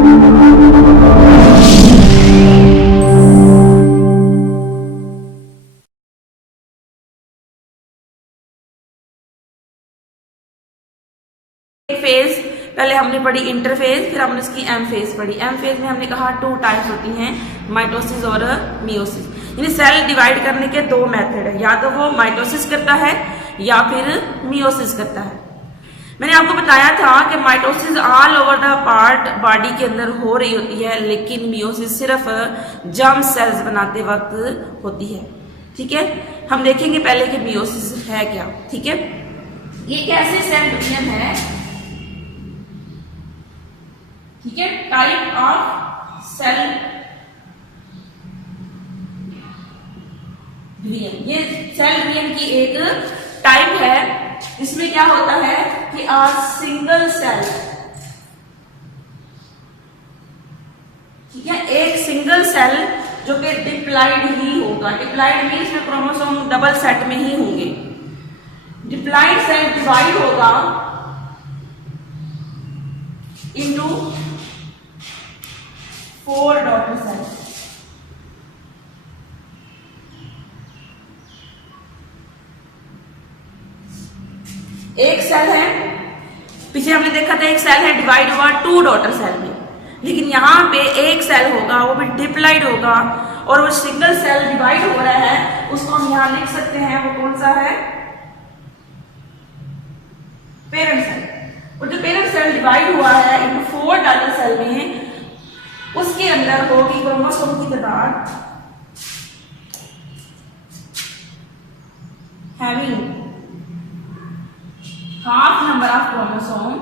Phase पहले हमने पढ़ी इंटरफेज, फिर हमने इसकी एम फेज पढ़ी। एम फेज में हमने कहा 2 टाइप्स होती हैं, माइटोसिस और मियोसिस। यानी सेल डिवाइड करने के 2 मेथड है, या तो वो माइटोसिस करता है या फिर मियोसिस करता है। मैंने आपको बताया था कि mitosis all over the part body के अंदर हो रही होती है, लेकिन मियोसिस सिर्फ जर्म सेल्स बनाते वक्त होती है। ठीक है, हम देखेंगे पहले कि मियोसिस है क्या। ठीक है, ये कैसे सेल डिवीजन है। ठीक है, टाइप ऑफ सेल डिवीजन, ये सेल डिवीजन की एक टाइप है। इसमें क्या होता है कि आ सिंगल सेल, ठीक है, एक सिंगल सेल जो कि डिप्लाइड ही होगा। डिप्लाइड मीन्स में क्रोमोसोम डबल सेट में ही होंगे। डिप्लाइड सेल डिवाइड होगा इनटू 4 डॉटर सेल्स। एक सेल है, पीछे हमने देखा था एक सेल है डिवाइड हुआ 2 डॉटर सेल में, लेकिन यहां पे एक सेल होगा वो भी डिप्लाइड होगा, और वो सिंगल सेल डिवाइड हो रहा है, उसको हम यहां लिख सकते हैं। वो कौन सा है? Parent cell. और जो पेरेंट सेल डिवाइड हुआ है इन 4 डॉटर सेल में, उसके अंदर होगी क्रोमोसोम की तादाद having half number of chromosome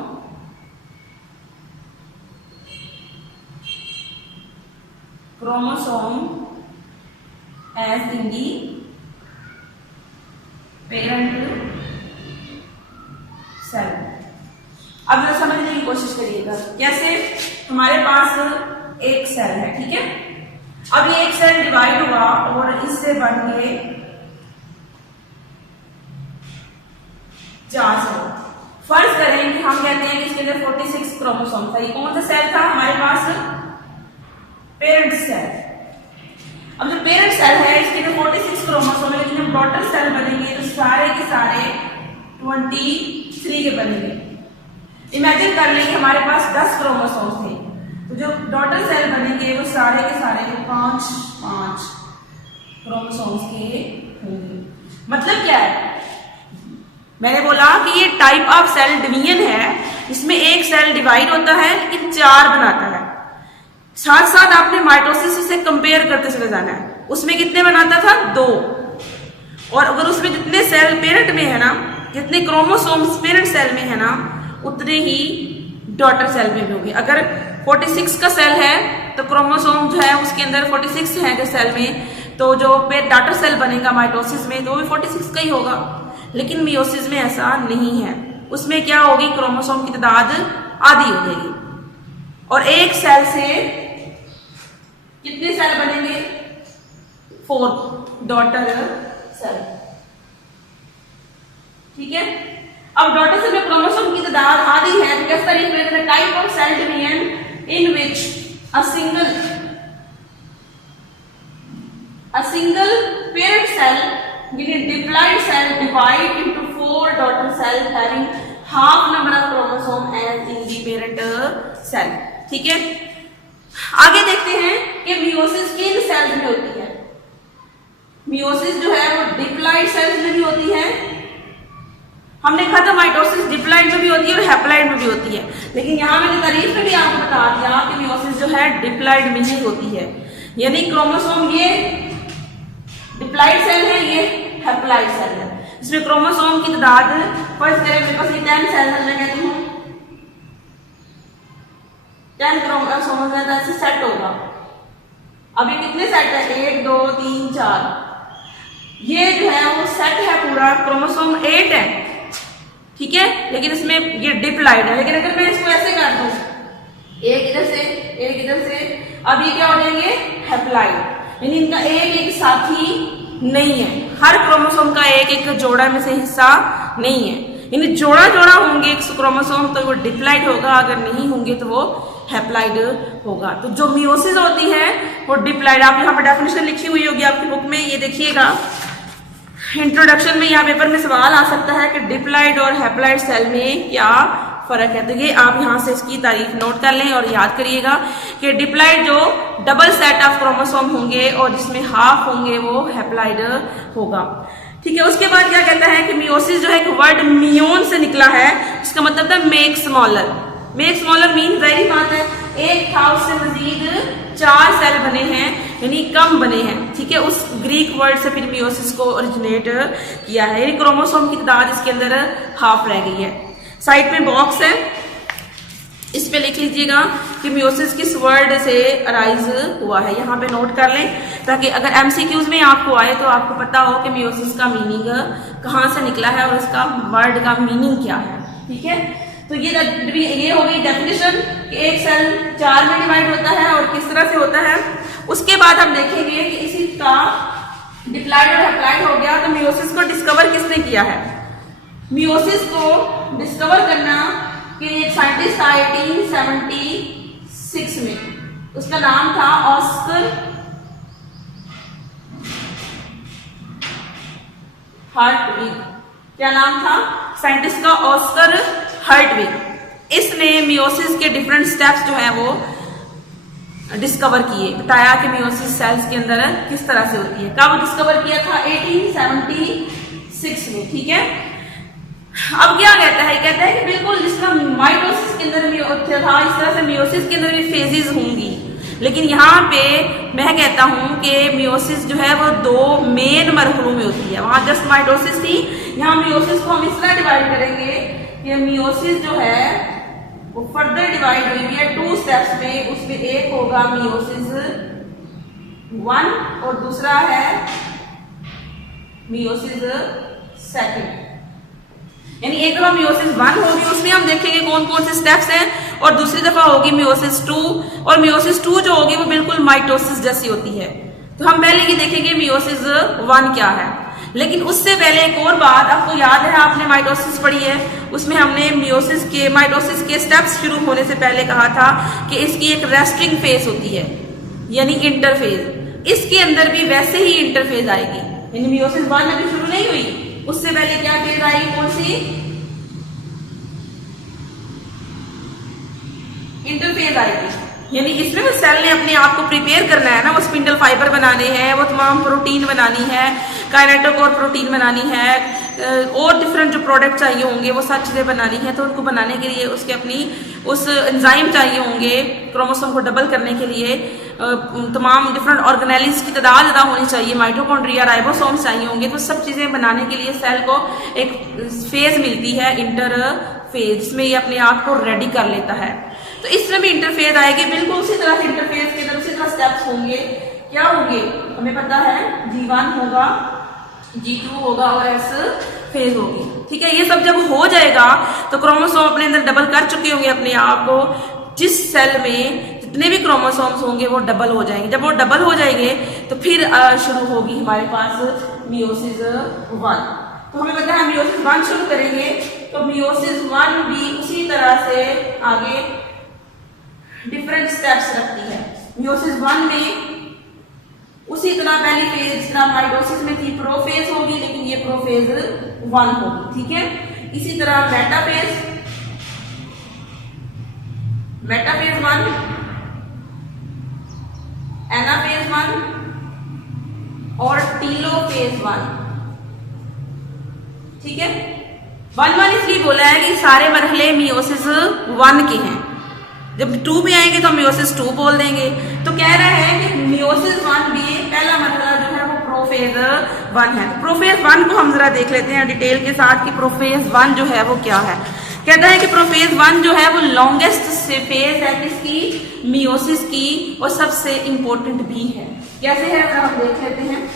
as in the parent cell। अब जरा समझने की कोशिश करिएगा। कैसे? हमारे पास एक सेल है, ठीक है, अब ये एक सेल डिवाइड हुआ और इससे बन के 4 सेल। फर्ज करें कि हम कहते हैं कि इसके अंदर 46 क्रोमोसोम था। ये कौन सा सेल था हमारे पास? Parent cell. अब जो पेरेंट सेल है इसके अंदर 46 क्रोमोसोम है, लेकिन हम डॉटर सेल बनेंगे तो सारे के सारे 23 के बनेंगे। इमेजिन कर लेंगे हमारे पास 10 क्रोमोसोम थे, तो जो डॉटर सेल बनेंगे वो सारे के सारे 5 क्रोमोसोम्स के होंगे। मतलब क्या है? मैंने बोला कि ये टाइप ऑफ सेल डिवीजन है, इसमें एक सेल डिवाइड होता है लेकिन 4 बनाता है। साथ साथ आपने माइटोसिस से कंपेयर करते चले जाना है। उसमें कितने बनाता था? 2। और अगर उसमें जितने सेल पेरेंट में है ना, जितने क्रोमोसोम्स पेरेंट सेल में है ना, उतने ही डॉटर सेल में भी होंगे। अगर 46 का सेल है तो क्रोमोसोम जो है उसके अंदर 46 है जो सेल में, तो जो डॉटर सेल बनेगा माइटोसिस में तो वो भी 46 का ही होगा। लेकिन मियोसिस में ऐसा नहीं है, उसमें क्या होगी? क्रोमोसोम की तादाद आधी हो जाएगी। और एक सेल से कितने सेल बनेंगे? 4 डॉटर सेल। ठीक है, अब डॉटर सेल में क्रोमोसोम की तादाद आधी है, तो किस तरीके से type of cell division in which a single parent cell meaning diploid cell divide into 4 daughter cell having half number of chromosome as in the parent cell। ठीक है, आगे देखते हैं कि मियोसिस किन सेल्स में होती है। मियोसिस जो है वो डिप्लॉइड सेल्स में भी होती है। हमने कहा था माइटोसिस डिप्लॉइड में भी होती है और हैप्लॉइड में भी होती है, लेकिन यहां मैंने तारीफ में भी आपको बता दिया कि मियोसिस जो है डिप्लॉइड में ही होती है। यानी क्रोमोसोम ये डिप्लॉइड सेल है, ये हैप्लॉइड सेल है। इसमें क्रोमोसोम की तादाद फर्स्ट करें मेरे पास ये 10 सेल है, मैं कहती हूँ 10 क्रोमोसोम ऐसे सेट होगा। अभी कितने सेट है? 1 2 3 4। ये जो है वो सेट है पूरा, क्रोमोसोम 8 है, ठीक है, लेकिन इसमें ये डिप्लॉइड है। लेकिन अगर मैं इसको ऐसे कर दूं, एक इधर से एक इधर से, अब ये क्या हो जाएंगे? हैप्लॉइड। यानी इनका एक साथी नहीं है, हर क्रोमोसोम का एक जोड़ा में से हिस्सा नहीं है। यानी जोड़ा जोड़ा होंगे क्रोमोसोम तो वो डिप्लॉइड होगा, अगर नहीं होंगे तो वो हैप्लॉइड होगा। तो जो मियोसिस होती है वो डिप्लॉइड, आप यहाँ पर डेफिनेशन लिखी हुई होगी आपकी बुक में, ये देखिएगा इंट्रोडक्शन में या पेपर में सवाल आ सकता है कि डिप्लॉइड और हैप्लॉइड सेल में क्या फर्क है। तो ये आप यहाँ से इसकी तारीफ नोट कर लें और याद करिएगा कि डिप्लॉइड जो डबल सेट ऑफ क्रोमोसोम होंगे और जिसमें हाफ होंगे वो हैप्लॉइड होगा। ठीक है, उसके बाद क्या कहता है कि मियोसिस जो है एक वर्ड मियोन से निकला है, इसका मतलब था make smaller. Make smaller mean जाहिर बात है एक था उससे मजीद 4 सेल बने हैं, यानी कम बने हैं। ठीक है, उस ग्रीक वर्ड से फिर मियोसिस को ओरिजिनेट किया है, यानी क्रोमोसोम की तादाद इसके अंदर हाफ रह गई है। साइड में बॉक्स है, इस पे लिख लीजिएगा कि मियोसिस किस वर्ड से अराइज हुआ है, यहाँ पे नोट कर लें ताकि अगर एमसीक्यूज में आपको आए तो आपको पता हो कि मियोसिस का मीनिंग कहाँ से निकला है और इसका वर्ड का मीनिंग क्या है। ठीक है, तो ये हो गई डेफिनेशन कि एक सेल 4 में डिवाइड होता है और किस तरह से होता है। उसके बाद हम देखेंगे कि इसी का डिप्लॉइड और हैप्लॉइड हो गया, तो मियोसिस को डिस्कवर किसने किया है। मियोसिस को डिस्कवर करना कि एक साइंटिस्ट था 1876 में, उसका नाम था ऑस्कर हर्टविग। क्या नाम था साइंटिस्ट का? ऑस्कर हर्टविग। इसने मियोसिस के डिफरेंट स्टेप्स जो है वो डिस्कवर किए, बताया कि मियोसिस सेल्स के अंदर किस तरह से होती है। कब डिस्कवर किया था? 1876 में। ठीक है, अब क्या कहता है? कहता है कि बिल्कुल जिस तरह माइटोसिस के अंदर था इस तरह से मियोसिस के अंदर भी फेजेस होंगी, लेकिन यहाँ पे मैं कहता हूं कि मियोसिस जो है वो 2 मेन मरहलों में होती है। वहां जस्ट माइटोसिस थी, यहाँ मियोसिस को हम इस तरह डिवाइड करेंगे कि मियोसिस जो है वो फर्दर डिवाइड हुई है 2 स्टेप्स में। उसमें एक होगा मियोसिस 1 और दूसरा है मियोसिस 2। यानी एक दफा मियोसिस 1 होगी, उसमें हम देखेंगे कौन कौन से स्टेप्स हैं, और दूसरी दफा होगी मियोसिस 2, और मियोसिस 2 जो होगी वो बिल्कुल माइटोसिस जैसी होती है। तो हम पहले ये देखेंगे मियोसिस 1 क्या है, लेकिन उससे पहले एक और बात आपको याद है, आपने माइटोसिस पढ़ी है, उसमें हमने माइटोसिस के स्टेप्स शुरू होने से पहले कहा था कि इसकी एक रेस्टिंग फेज होती है, यानी इंटरफेज। इसके अंदर भी वैसे ही इंटरफेज आएगी, यानी मियोसिस 1 अभी शुरू नहीं हुई, उससे पहले क्या फेज आएगी? कौन सी? इंटरफेज आएगी। यानी इसमें वो सेल ने अपने आप को प्रिपेयर करना है ना, वो स्पिंडल फाइबर बनाने हैं, वो तमाम प्रोटीन बनानी है, काइनेटोकोर प्रोटीन बनानी है, और डिफरेंट जो प्रोडक्ट चाहिए होंगे वो सब चीजें बनानी है। तो उनको बनाने के लिए उसके अपनी उस एंजाइम चाहिए होंगे, क्रोमोसोम को डबल करने के लिए तमाम डिफरेंट ऑर्गेनेल्स की तादाद ज़्यादा होनी चाहिए, माइटोकॉन्ड्रिया, राइबोसोम्स चाहिए होंगे। तो सब चीज़ें बनाने के लिए सेल को एक फेज मिलती है, इंटरफेज, जिसमें ये अपने आप को रेडी कर लेता है। तो इस तरह भी इंटरफेज आएगी, बिल्कुल उसी तरह से इंटरफेज के अंदर उसी तरह स्टेप्स होंगे। क्या होंगे हमें पता है, G1 होगा, G2 होगा और S फेज होगी। ठीक है, ये सब जब हो जाएगा तो क्रोमोसोम अपने अंदर डबल कर चुके होंगे अपने आप को। जिस सेल में जितने भी क्रोमोसोम्स होंगे वो डबल हो जाएंगे। जब वो डबल हो जाएंगे तो फिर शुरू होगी हमारे पास मियोसिस 1। तो हमें पता है मियोसिस 1 शुरू करेंगे तो मियोसिस 1 भी उसी तरह से आगे डिफरेंट स्टेप्स रखती है। मियोसिस 1 में उसी तरह पहली फेज जिस तरह माइटोसिस में थी प्रोफेज होगी, लेकिन ये प्रोफेज 1 होगी। ठीक है, इसी तरह मेटाफेज 1, एनाफेज 1 और टीलोफेज 1। ठीक है, 1 इसलिए बोला है कि सारे मरहले मियोसिस 1 के हैं। जब 2 भी आएंगे तो हम मियोसिस 2 बोल देंगे। तो कह रहे हैं कि मियोसिस 1 भी पहला मरहला जो है वो प्रोफेज 1 है। प्रोफेज 1 को हम जरा देख लेते हैं डिटेल के साथ कि प्रोफेज 1 जो है वो क्या है। कहता है कि प्रोफेज 1 जो है वो लॉन्गेस्ट फेज है किसकी? मियोसिस की, और सबसे इंपॉर्टेंट भी है। कैसे है अगर हम देख लेते हैं।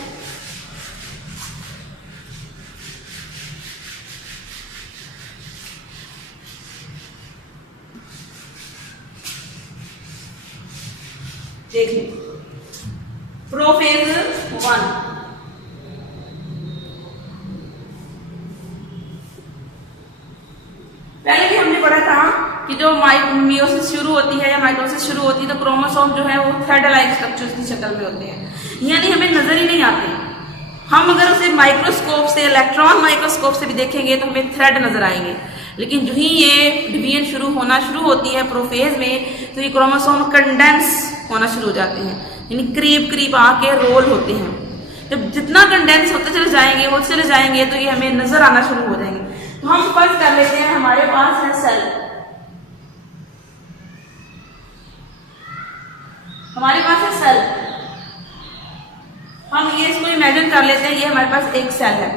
देखिए प्रोफेज 1 जो मियोसिस शुरू होती है या माइटोसिस शुरू होती है तो क्रोमोसोम जो है वो थ्रेड लाइक स्ट्रक्चर्स की शक्ल में होते हैं, यानी हमें नजर ही नहीं आते। हम अगर उसे माइक्रोस्कोप से, इलेक्ट्रॉन माइक्रोस्कोप से भी देखेंगे तो हमें थ्रेड नजर आएंगे, लेकिन जो ही ये डिवीजन शुरू होती है प्रोफेज में तो ये क्रोमोसोम कंडेंस होना शुरू हो जाते हैं, यानी करीब करीब आके रोल होते हैं। जब जितना कंडेंस होते चले जाएंगे तो ये हमें नजर आना शुरू हो जाएंगे। तो हम फर्ज कर लेते हैं हमारे पास है सेल, हमारे पास है सेल, हम ये इसको इमेजिन कर लेते हैं ये हमारे पास एक सेल है।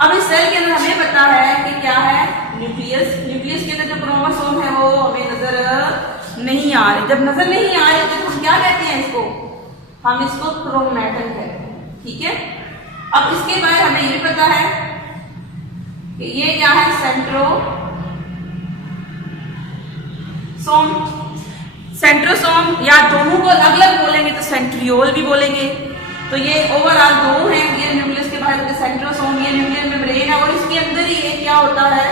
अब इस सेल के अंदर हमें पता है कि क्या है, न्यूक्लियस। न्यूक्लियस के अंदर जो क्रोमोसोम है वो हमें नजर नहीं आ रहे। जब नजर नहीं आ रहे तो हम क्या कहते हैं इसको, हम इसको क्रोमैटिन कहते हैं, ठीक है। अब इसके बाद हमें ये पता है कि ये क्या है, सेंट्रोसोम, या दोनों को अलग अलग बोलेंगे तो सेंट्रियोल भी बोलेंगे। तो ये ओवरऑल दो हैं, ये न्यूक्लियस के बाहर सेंट्रोसोम, ये न्यूक्लियर मेम्ब्रेन है और इसके अंदर ही ये क्या होता है,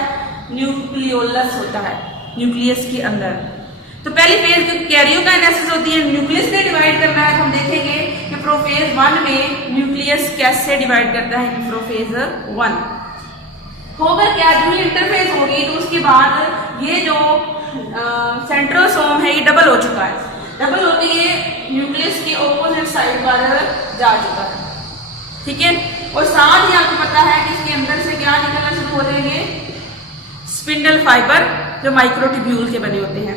न्यूक्लियोलस होता है न्यूक्लियस के अंदर। तो पहली फेज जो कैरियोकाइनेसिस होती है, न्यूक्लियस से डिवाइड करना है। हम देखेंगे कि प्रोफेज 1 में न्यूक्लियस कैसे डिवाइड करता है। प्रोफेज 1 होगा क्या, जो इंटरफेज होगी तो उसके बाद ये जो सेंट्रोसोम है ये डबल हो चुका है, डबल होके ये न्यूक्लियस के ऑपोजिट साइड पर जा चुका है, ठीक है। और साथ ही आपको पता है कि इसके अंदर से क्या निकलना शुरू हो जाएंगे, स्पिंडल फाइबर जो माइक्रोट्यूब्यूल के बने होते हैं।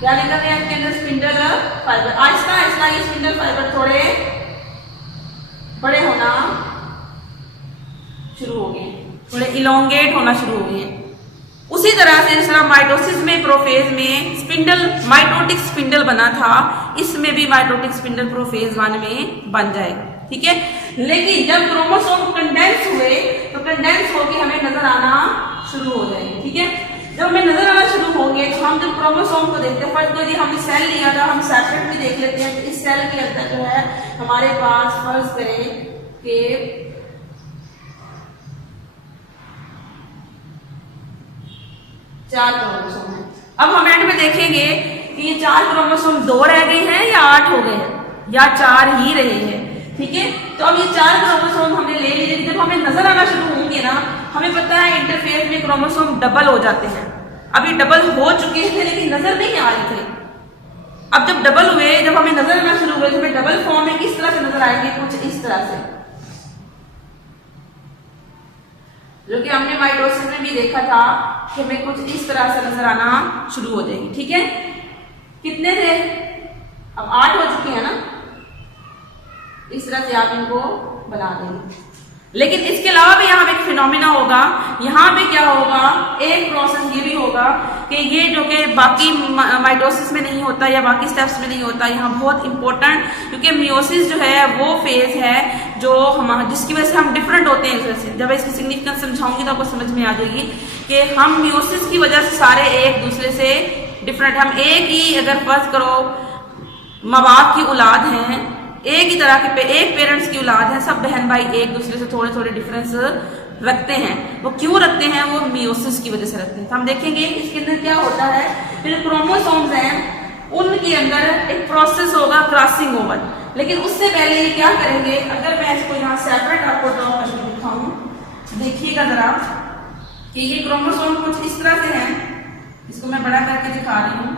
क्या निकल रहे हैं इसके अंदर, स्पिंडल फाइबर। आहिस्ता आहिस्ता ये स्पिंडल फाइबर थोड़े बड़े होना शुरू हो गए, थोड़े इलोंगेट होना शुरू हो गए। उसी तरह से जिस तरह माइटोसिस में प्रोफेज में स्पिंडल, माइटोटिक स्पिंडल बना था, इसमें भी माइटोटिक स्पिंडल प्रोफेज 1 में बन जाएगा, ठीक है। लेकिन जब क्रोमोसोम कंडेंस हुए तो कंडेंस होके हमें नजर आना शुरू हो जाएंगे, ठीक है। जब हमें नजर आना शुरू होंगे तो हम जब क्रोमोसोम को देखते हैं, फर्स्ट यदि हमने सेल लिया था, हम सेपरेट भी देख लेते हैं कि इस सेल के अंदर जो है हमारे पास फर्ज करें कि 4 क्रोमोसोम है। अब हम एंड में देखेंगे कि ये 4 क्रोमोसोम 2 रह गए हैं या 8 हो गए हैं या 4 ही रहे हैं, ठीक है। तो अब ये 4 क्रोमोसोम हमने ले लिए। जब हमें नजर आना शुरू होंगे ना, हमें पता है इंटरफेज में क्रोमोसोम डबल हो जाते हैं। अब ये डबल हो चुके थे लेकिन नजर नहीं आ रहे थे। अब जब डबल हुए, जब हमें नजर आना शुरू हुए तो हमें डबल फॉर्म में किस तरह से नजर आएंगे, कुछ इस तरह से, जो कि हमने माइटोसिस में भी देखा था कि हमें कुछ इस तरह से नजर आना शुरू हो जाएगी, ठीक है। कितने थे, अब 8 हो चुके हैं ना, इस तरह से आप इनको बना देंगे। लेकिन इसके अलावा भी यहाँ एक फिनोमिना होगा। यहाँ पे क्या होगा, एक प्रोसेस ये भी होगा कि ये जो कि बाकी माइटोसिस में नहीं होता या बाकी स्टेप्स में नहीं होता, यहाँ बहुत इंपॉर्टेंट, क्योंकि मियोसिस जो है वो फेज है जो हम, जिसकी वजह से हम डिफरेंट होते हैं एक दूसरे से। जब इसकी सिग्निफिकेंस समझाऊंगी तो आपको समझ में आ जाएगी कि हम मियोसिस की वजह से सारे एक दूसरे से डिफरेंट, हम एक ही, अगर फर्ज करो माँ बाप की औलाद हैं, एक ही तरह के एक पेरेंट्स की औलाद है, सब बहन भाई एक दूसरे से थोड़े थोड़े डिफरेंस रखते हैं। वो क्यों रखते हैं, वो मियोसिस की वजह से रखते हैं। तो हम देखेंगे इसके अंदर क्या होता है। फिर क्रोमोसोम्स हैं, उनके अंदर एक प्रोसेस होगा क्रॉसिंग ओवर। लेकिन उससे पहले ये क्या करेंगे, अगर मैं इसको यहाँ सेपरेट आपको ड्रॉ करके दिखाऊं, देखिएगा जरा कि ये क्रोमोसोम कुछ इस तरह से है। इसको मैं बड़ा करके दिखा रही हूँ।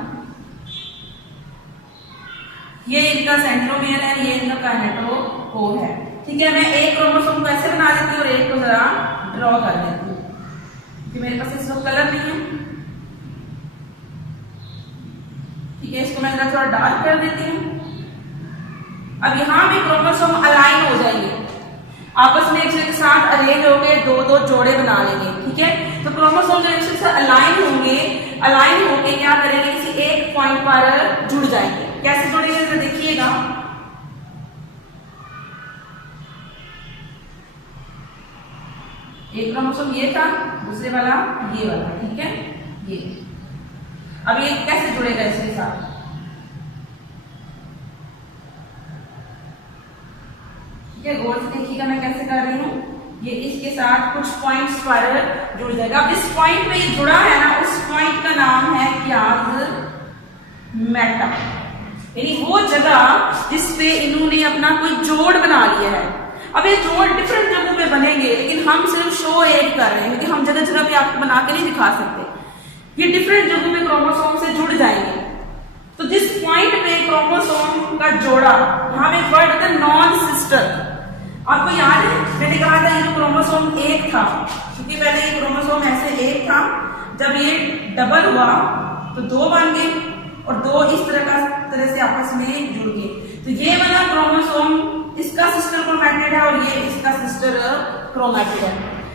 ये इनका सेंट्रोमियर है, ये इनका काइनेटोकोर है, ठीक है। मैं एक क्रोमोसोम को ऐसे बना देती हूँ और एक को जरा ड्रॉ कर देती हूँ, क्योंकि मेरे पास इसको कलर नहीं है, ठीक है। इसको मैं जरा थोड़ा डार्क कर देती हूँ। अब यहाँ भी क्रोमोसोम अलाइन हो जाएंगे, आपस में एक दूसरे के साथ अरेंज होकर दो जोड़े बना लेंगे, ठीक है। तो क्रोमोसोम जो एक दूसरे से अलाइन होंगे, अलाइन होके क्या करेंगे, किसी एक पॉइंट पर जुड़ जाएंगे। कैसे जुड़ेंगे तो देखिएगा, एक क्रोमोसोम ये था, दूसरे वाला ये वाला, ठीक है। ये अब ये कैसे जुड़ेगा इसके साथ, ठीक है। गौर से देखिएगा मैं कैसे कर रही हूं। ये इसके साथ कुछ पॉइंट्स पर जुड़ जाएगा। अब जिस पॉइंट पे ये जुड़ा है ना, उस पॉइंट का नाम है क्या, मेटा, यानी वो जगह जिस पे इन्होंने अपना कोई जोड़ बना लिया है। अब ये जोड़ डिफरेंट जगहों पे बनेंगे, लेकिन हम सिर्फ शो एक कर रहे हैं क्योंकि हम जगह जगह पे आपको बना के नहीं दिखा सकते। ये डिफरेंट जगहों पे क्रोमोसोम से जुड़ जाएंगे। तो जिस पॉइंट पे क्रोमोसोम का जोड़ा, यहाँ पे वर्ड होता है नॉन सिस्टर। आपको याद है मैंने कहा था ये जो क्रोमोसोम एक था, क्योंकि पहले ये क्रोमोसोम ऐसे एक था, जब ये डबल हुआ तो दो बन गए और दो इस तरह से आपस में जुड़ गए। तो ये वाला क्रोमोसोम इसका सिस्टर क्रोमैटिड है और ये इसका सिस्टर क्रोमैटिड है।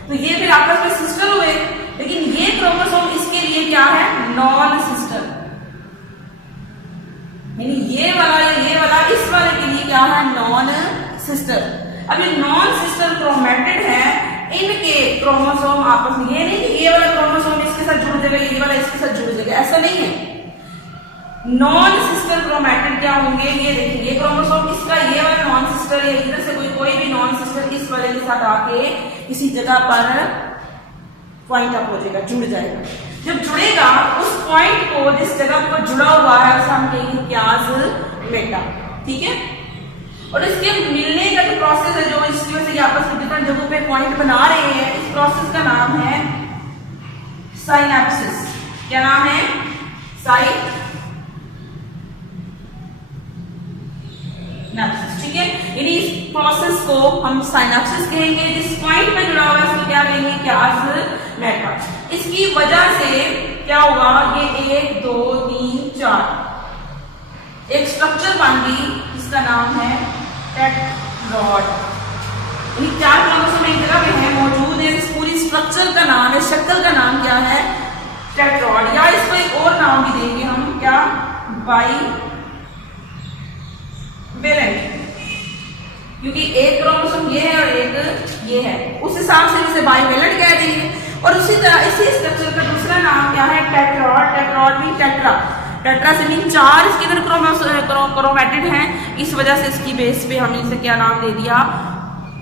तो ये फिर आपस में सिस्टर हुए, लेकिन ये क्रोमोसोम इसके लिए क्या है, नॉन सिस्टर। यानी ये वाला इस वाले के लिए क्या है, नॉन सिस्टर। अब ये नॉन सिस्टर क्रोमैटिड है, इनके क्रोमोसोम आपस में, ये नहीं कि ये वाला क्रोमोसोम इसके साथ जुड़ जाएगा, ये वाला इसके साथ जुड़ जाएगा, ऐसा नहीं है। नॉन सिस्टर क्रोमैटिड क्या होंगे, ये देखिए ये क्रोमोसोम इसका, ये वाला नॉन सिस्टर है, इधर से कोई भी नॉन सिस्टर इस वाले के साथ आके किसी जगह पर पॉइंट अप हो जाएगा, जुड़ जाएगा। जब जुड़ेगा उस पॉइंट को, जिस जगह पर जुड़ा हुआ है, उसे हम कहेंगे क्या, मेटा। ठीक है। और इसके मिलने का जो प्रोसेस है, जो इसकी वजह से आपस में डिफरेंट जगहों पे पॉइंट बना रहे हैं, इस प्रोसेस का नाम है साइनेप्सिस। क्या नाम है, साइनेप्सिस। ठीक है, यानी इस प्रोसेस को हम साइनेप्सिस कहेंगे। जिस पॉइंट पे जुड़ा हुआ है उसको क्या कहेंगे, क्या, मेटा। इसकी वजह से क्या हुआ, ये 1 2 3 4 एक स्ट्रक्चर बन गई, जिसका नाम है टेट्रॉड। यानी 4 क्रोमोसोम एक जगह पे है, मौजूद है। इस पूरी स्ट्रक्चर का नाम है, शक्ल का नाम क्या है, टेट्रॉड। या इसको एक और नाम भी देंगे हम, क्या, बाइवेलेंट, क्योंकि एक क्रोमोसोम ये है और एक ये है, उस हिसाब से इसे बाइवेलेंट कह देंगे। और उसी तरह इसी स्ट्रक्चर का दूसरा नाम क्या है, टेट्रॉड। टेट्रॉड भी टेट्रा, टेट्रा से मीन 4 इसके अंदर क्रोमैटिड हैं, इस वजह से इसकी बेस पे हमने इसे क्या नाम दे दिया,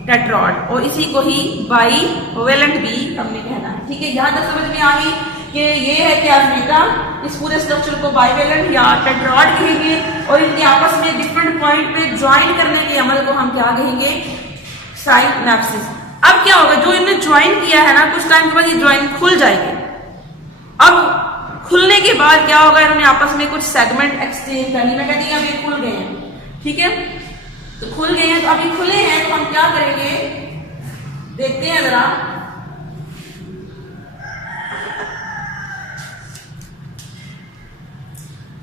टेट्रॉड। और इसी को ही बाइवेलेंट भी हमने कहना है। ठीक है, यहाँ तक समझ में आ गई कि ये है क्या, मेटा। इस पूरे स्ट्रक्चर को बाइवेलेंट या टेट्रॉड कहेंगे, और इनके आपस में डिफरेंट पॉइंट पे ज्वाइन करने के अमल को हम क्या कहेंगे, साइनेप्सिस। अब क्या होगा, जो इन्होंने ज्वाइन किया है ना, कुछ टाइम के बाद ये ज्वाइन खुल जाएंगे। अब खुलने के बाद क्या होगा, इन्होंने आपस में कुछ सेगमेंट एक्सचेंज करनी। मैं कहती हूँ अब ये खुल गए हैं, ठीक है, तो खुल गए हैं, तो अभी खुले हैं, तो हम क्या करेंगे, देखते हैं जरा।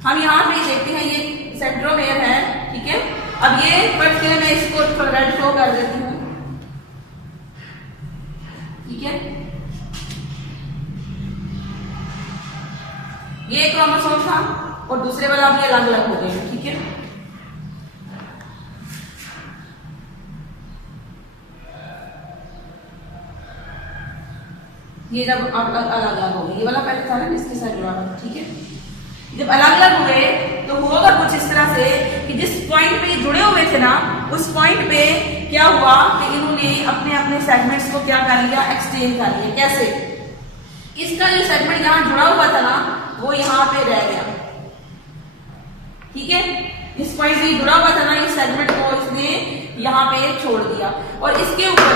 हम यहाँ पे देखते हैं, ये सेंट्रोमेयर है, ठीक है। अब ये बट के लिए मैं इसको थोड़ा रेड शो कर देती हूँ, ठीक है। ये क्रोमोसोम था और दूसरे वाला भी अलग अलग हो गए, ठीक है। ये जब अलग अलग हो गए, ये वाला पहले था ना इसके साथ जुड़ा हुआ, ठीक है। जब अलग अलग हुए तो होगा कुछ इस तरह से कि जिस पॉइंट पे जुड़े हुए थे ना, उस पॉइंट पे क्या हुआ कि इन्होंने अपने अपने सेगमेंट्स को क्या कर लिया, एक्सचेंज कर लिया। कैसे, इसका जो सेगमेंट यहाँ जुड़ा हुआ था ना, वो यहाँ पे रह गया, ठीक है। इस पॉइंट पे जुड़ा हुआ था ना, इस सेगमेंट को इसने यहाँ पे छोड़ दिया, और इसके ऊपर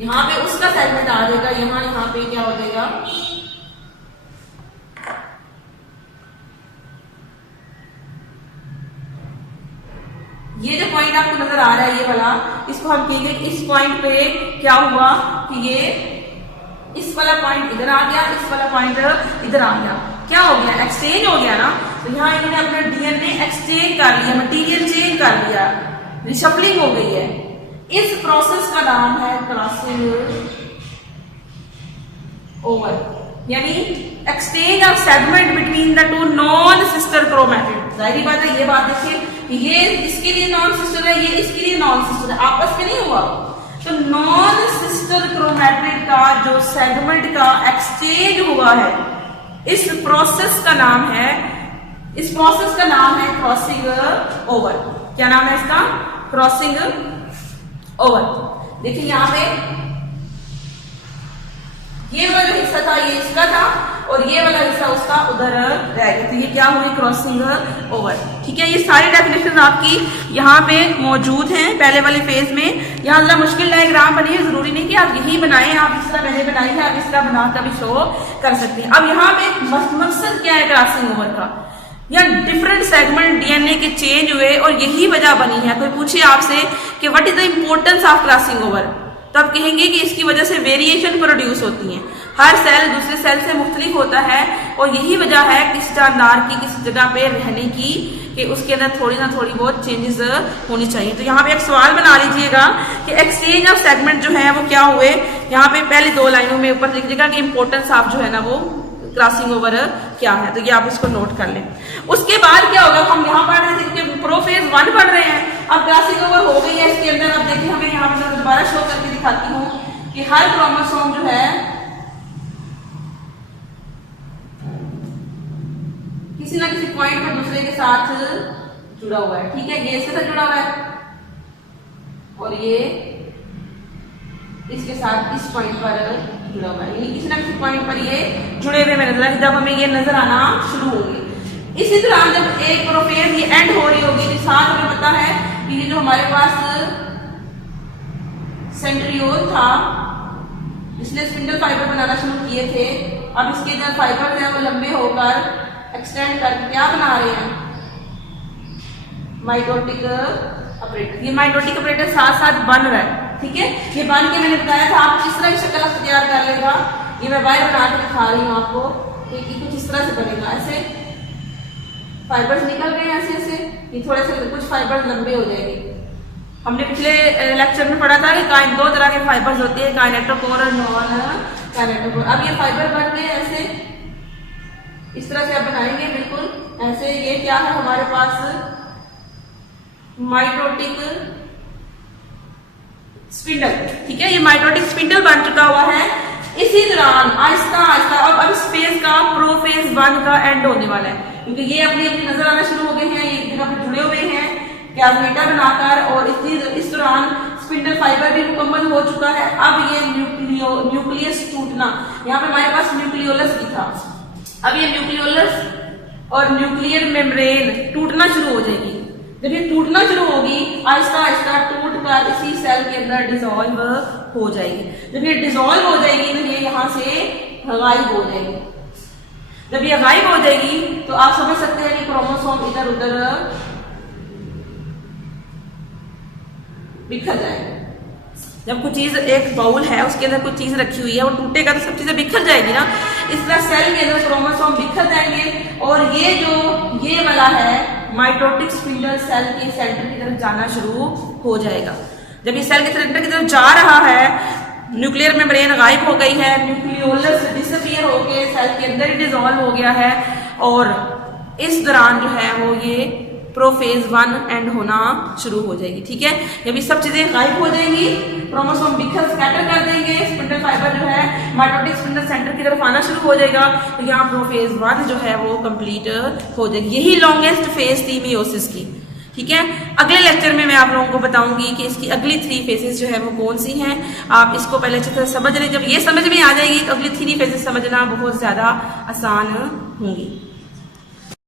यहाँ पे उसका सेगमेंट आ जाएगा, यहाँ पे क्या हो जाएगा, ये जो पॉइंट आपको नजर आ रहा है ये वाला, इसको हम कहेंगे इस पॉइंट पे क्या हुआ कि ये इस वाला पॉइंट इधर आ गया, इस वाला पॉइंट इधर आ गया। क्या हो गया, एक्सचेंज हो गया ना। तो यहाँ इन्होंने अपना डीएनए एक्सचेंज कर लिया, मटेरियल चेंज कर लिया, रिशफलिंग हो गई है। इस प्रोसेस का नाम है क्रॉसिंग ओवर, यानी exchange of segment between the two non sister chromatid. जाहिर बात है, ये बात देखिए कि ये इसके लिए नॉन सिस्टर है, ये इसके लिए नॉन सिस्टर है, आपस में नहीं हुआ। तो नॉन सिस्टर क्रोमैटिड का जो सेगमेंट का एक्सचेंज हुआ है, इस प्रोसेस का नाम है, इस प्रोसेस का नाम है क्रॉसिंग ओवर। क्या नाम है इसका, क्रॉसिंग ओवर। देखिए यहाँ पे ये वाला जो हिस्सा था ये इसका था और ये वाला हिस्सा उसका उधर रह गया। तो ये क्या हुई, क्रॉसिंग ओवर। ठीक है, ये सारी डेफिनेशन आपकी यहाँ पे मौजूद हैं पहले वाले फेज में। यहाँ जरा मुश्किल डायग्राम बनी है, जरूरी नहीं कि आप यही बनाएं, आप जिस तरह मैंने बनाई है आप इस तरह बनाकर भी शो कर सकते हैं। अब यहाँ पे मकसद क्या है क्रॉसिंग ओवर का, या डिफरेंट सेगमेंट डीएनए के चेंज हुए और यही वजह बनी है। कोई पूछे आपसे कि what is the importance of crossing over, तो आप कहेंगे कि इसकी वजह से वेरिएशन प्रोड्यूस होती है, हर सेल दूसरे सेल से मुख्तलिफ होता है और यही वजह है किसी जानदार की किसी जगह पे रहने की कि उसके अंदर थोड़ी ना थोड़ी बहुत चेंजेस होनी चाहिए। तो यहाँ पे एक सवाल बना लीजिएगा कि एक्सचेंज ऑफ सेगमेंट जो है वो क्या हुए। यहाँ पे पहले 2 लाइनों में ऊपर लिखिएगा कि इंपॉर्टेंस ऑफ जो है ना वो क्रॉसिंग ओवर क्या है, तो ये आप इसको नोट कर लें। उसके बाद क्या होगा, हम यहाँ पढ़ रहे थे कि प्रोफेज 1 पढ़ रहे हैं, अब क्रॉसिंग ओवर हो गई है इसके अंदर। अब देखिए हमें यहाँ पर दोबारा शो करके दिखाती हूँ कि हर क्रोमोसोम जो है किसी ना किसी पॉइंट पर दूसरे के साथ जुड़ा हुआ है। ठीक है, ये इसके साथ जुड़ा हुआ है और ये इसके साथ इस पॉइंट पर जुड़ा हुआ है, यानी किसी ना किसी पॉइंट पर ये जुड़े हुए नजर आए। जब हमें ये नजर आना शुरू होंगे, इसी तरह जब एक प्रोफेज ये एंड हो रही होगी तो साथ हमें पता है कि ये जो हमारे पास सेंट्रियोल था इसने स्पिंडल फाइबर बनाना शुरू किए थे। अब इसके जो फाइबर है वो लंबे होकर एक्सटेंड करके क्या बना रहे हैं, माइटोटिक ऑपरेटर। ये माइटोटिक ऑपरेटर साथ साथ बन रहा है। ठीक है, ये बन के मैंने बताया था आप किस तरह की शक्ल तैयार कर लेगा। ये मैं वायर बना के दिखा रही हूँ आपको कि कुछ इस तरह से बनेगा। ऐसे फाइबर्स निकल रहे हैं ऐसे ऐसे, ये थोड़े से कुछ फाइबर्स लंबे हो जाएंगे। हमने पिछले लेक्चर में पढ़ा था कि 2 तरह के फाइबर्स होते हैं, काइनेटोकोर और नॉन काइनेटोकोर। अब ये फाइबर बन गए ऐसे, इस तरह से आप बनाएंगे बिल्कुल ऐसे। ये क्या है हमारे पास, माइटोटिक स्पिंडल। ठीक है, ये माइटोटिक स्पिंडल बन चुका हुआ है। इसी दौरान आहिस्ता आहिस्ता अब इस फेज का प्रोफेज 1 का एंड होने वाला है, क्योंकि ये अपनी अपनी नजर आना शुरू हो गए हैं, ये एक जगह पर जुड़े हुए हैं प्लाज्मेटा बनाकर, और इस दौरान स्पिंडल फाइबर भी मुकम्मल हो चुका है। अब ये न्यूक्लियस टूटना, यहाँ पे हमारे पास न्यूक्लियोलस भी था, अब ये न्यूक्लियोलस और न्यूक्लियर मेम्ब्रेन टूटना शुरू हो जाएगी। जब ये टूटना शुरू होगी आहिस्ता आहिस्ता टूट कर इसी सेल के अंदर डिसॉल्व हो जाएगी। जब ये डिसॉल्व हो जाएगी तो ये यहाँ से गायब हो जाएगी। जब ये गायब हो जाएगी तो आप समझ सकते हैं कि क्रोमोसोम इधर उधर बिखर जाएगा। जब कुछ चीज, एक बाउल है उसके अंदर कुछ चीज रखी हुई है, वो टूटेगा तो सब चीजें बिखर जाएगी ना। इस तरह सेल के अंदर क्रोमोसोम बिखर जाएंगे और ये जो ये वाला है माइटोटिक स्पिंडल सेल के सेंटर की तरफ जाना शुरू हो जाएगा। जब ये सेल के सेंटर की तरफ जा रहा है, न्यूक्लियर मेम्ब्रेन गायब हो गई है, न्यूक्लियोलस डिसअपीयर होके सेल के अंदर ही डिसॉल्व हो गया है, और इस दौरान जो है वो ये प्रोफेज 1 एंड होना शुरू हो जाएगी। ठीक है, जब ये सब चीजें गायब हो जाएंगी, क्रोमोसोम बिखर स्कैटर कर देंगे, स्पिंडल फाइबर जो है माइटोटिक स्पिंडल सेंटर की तरफ आना शुरू हो जाएगा, तो यहाँ प्रोफेज 1 जो है वो कंप्लीट हो जाएगी। यही लॉन्गेस्ट फेज थी मियोसिस की। ठीक है, अगले लेक्चर में मैं आप लोगों को बताऊंगी कि इसकी अगली 3 फेजेस जो है वो कौन सी हैं। आप इसको पहले अच्छी तरह समझ लें, जब ये समझ में आ जाएगी तो अगली 3 फेजेस समझना बहुत ज्यादा आसान होंगी।